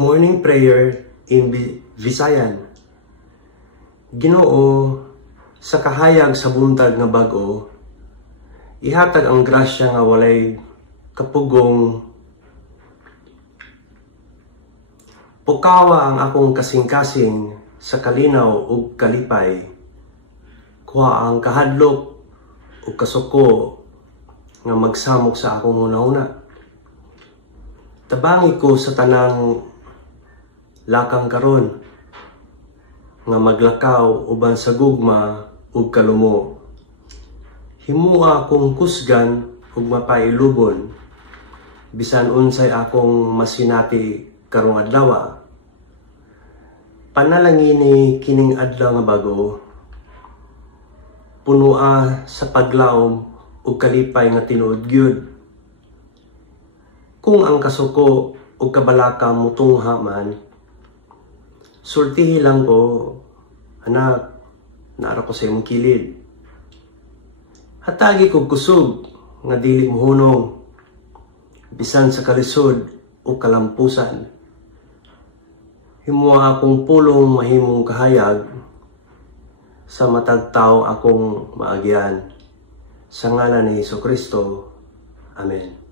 Morning prayer in Visayan. Ginoo, sa kahayag sa buntag nga bag-o, ihatag ang grasya nga walay kapugong. Pukawa ang akong kasing-kasing sa kalinaw ug kalipay. Kuha ang kahadlok ug kasuko nga magsamok sa akong una-una. Tabangi ko sa tanang lakang karon nga maglakaw uban sa gugma ug kalumo. Himua akong kusgan ug mapailubon bisan unsay akong masinati karong adlaw. Panalangini kining adlaw nga bago, punua sa paglaom ug kalipay nga tinuod gyud. Kung ang kasuko ug kabalaka mutungha man, sultihi lang ko, anak, naara ko sa imong kilid. Hatagi kog kusog nga dili mohunong, bisan sa kalisod o kalampusan. Himua akong pulong mahimong kahayag, sa matag tawo akong maagyan. Sa ngalan ni Hesukristo. Amen.